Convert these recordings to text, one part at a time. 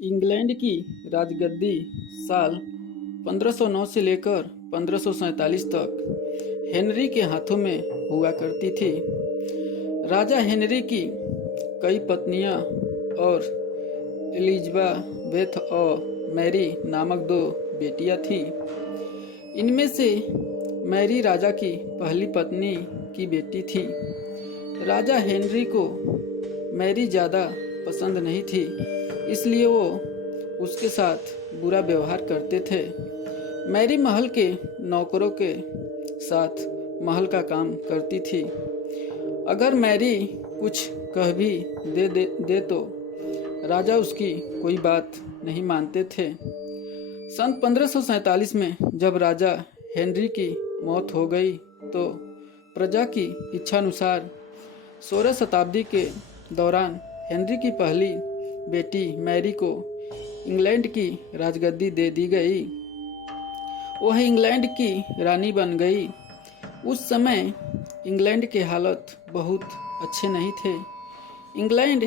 England की राजगद्दी साल 1509 से लेकर 1547 तक हेनरी के हाथों में हुआ करती थी। राजा हेनरी की कई पत्नियां और एलिजाबेथ और मैरी नामक दो बेटियां थीं। इनमें से मैरी राजा की पहली पत्नी की बेटी थी। राजा हेनरी को मैरी ज़्यादा पसंद नहीं थी, इसलिए वो उसके साथ बुरा व्यवहार करते थे। मैरी महल के नौकरों के साथ महल का काम करती थी। अगर मैरी कुछ कह भी दे तो राजा उसकी कोई बात नहीं मानते थे। सन 1547 में जब राजा हेनरी की मौत हो गई तो प्रजा की इच्छानुसार 16 शताब्दी के दौरान हेनरी की पहली बेटी मैरी को इंग्लैंड की राजगद्दी दे दी गई। वह इंग्लैंड की रानी बन गई। उस समय इंग्लैंड के हालत बहुत अच्छे नहीं थे। इंग्लैंड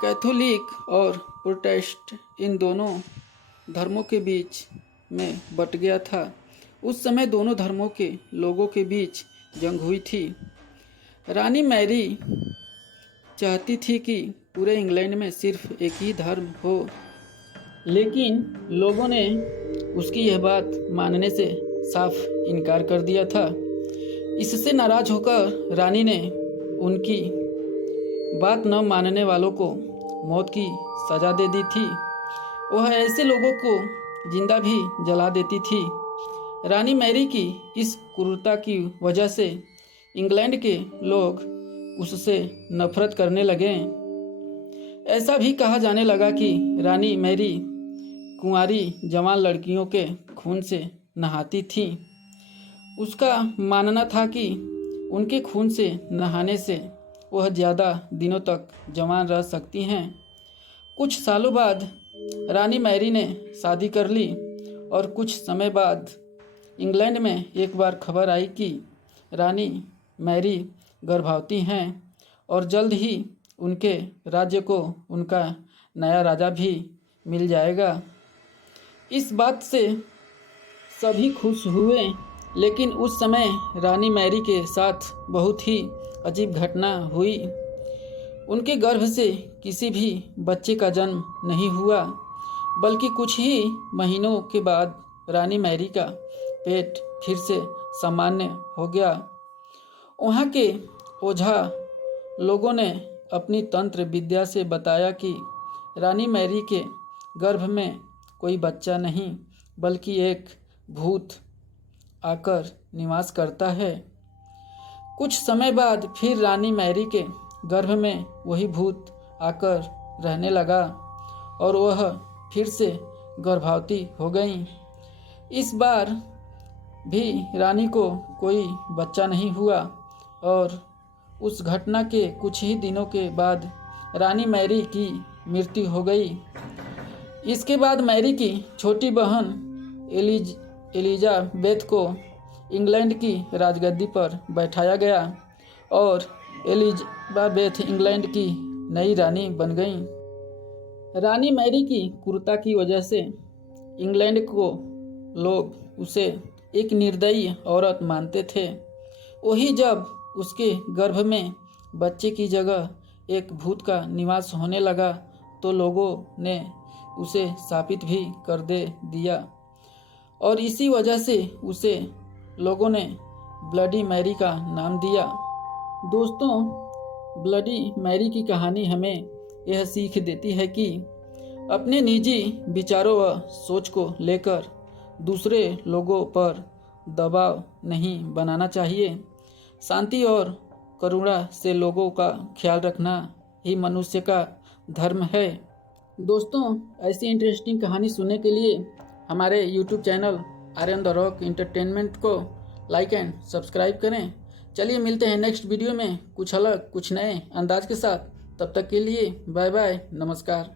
कैथोलिक और प्रोटेस्टेंट इन दोनों धर्मों के बीच में बट गया था। उस समय दोनों धर्मों के लोगों के बीच जंग हुई थी। रानी मैरी चाहती थी कि पूरे इंग्लैंड में सिर्फ एक ही धर्म हो, लेकिन लोगों ने उसकी यह बात मानने से साफ इनकार कर दिया था। इससे नाराज होकर रानी ने उनकी बात न मानने वालों को मौत की सज़ा दे दी थी। वह ऐसे लोगों को जिंदा भी जला देती थी। रानी मैरी की इस क्रूरता की वजह से इंग्लैंड के लोग उससे नफरत करने लगे। ऐसा भी कहा जाने लगा कि रानी मैरी कुंवारी जवान लड़कियों के खून से नहाती थी। उसका मानना था कि उनके खून से नहाने से वह ज़्यादा दिनों तक जवान रह सकती हैं। कुछ सालों बाद रानी मैरी ने शादी कर ली और कुछ समय बाद इंग्लैंड में एक बार खबर आई कि रानी मैरी गर्भवती हैं और जल्द ही उनके राज्य को उनका नया राजा भी मिल जाएगा। इस बात से सभी खुश हुए, लेकिन उस समय रानी मैरी के साथ बहुत ही अजीब घटना हुई। उनके गर्भ से किसी भी बच्चे का जन्म नहीं हुआ, बल्कि कुछ ही महीनों के बाद रानी मैरी का पेट फिर से सामान्य हो गया। वहाँ के ओझा लोगों ने अपनी तंत्र विद्या से बताया कि रानी मैरी के गर्भ में कोई बच्चा नहीं, बल्कि एक भूत आकर निवास करता है। कुछ समय बाद फिर रानी मैरी के गर्भ में वही भूत आकर रहने लगा और वह फिर से गर्भवती हो गई। इस बार भी रानी को कोई बच्चा नहीं हुआ और उस घटना के कुछ ही दिनों के बाद रानी मैरी की मृत्यु हो गई। इसके बाद मैरी की छोटी बहन एलिजाबेथ को इंग्लैंड की राजगद्दी पर बैठाया गया और एलिजाबेथ इंग्लैंड की नई रानी बन गई। रानी मैरी की क्रूरता की वजह से इंग्लैंड को लोग उसे एक निर्दयी औरत मानते थे। वही जब उसके गर्भ में बच्चे की जगह एक भूत का निवास होने लगा तो लोगों ने उसे शापित भी कर दे दिया और इसी वजह से उसे लोगों ने ब्लडी मैरी का नाम दिया। दोस्तों, ब्लडी मैरी की कहानी हमें यह सीख देती है कि अपने निजी विचारों व सोच को लेकर दूसरे लोगों पर दबाव नहीं बनाना चाहिए। शांति और करुणा से लोगों का ख्याल रखना ही मनुष्य का धर्म है। दोस्तों, ऐसी इंटरेस्टिंग कहानी सुनने के लिए हमारे YouTube channel Aryan the rock entertainment को लाइक एंड सब्सक्राइब करें। चलिए मिलते हैं नेक्स्ट वीडियो में कुछ अलग कुछ नए अंदाज के साथ। तब तक के लिए बाय बाय, नमस्कार।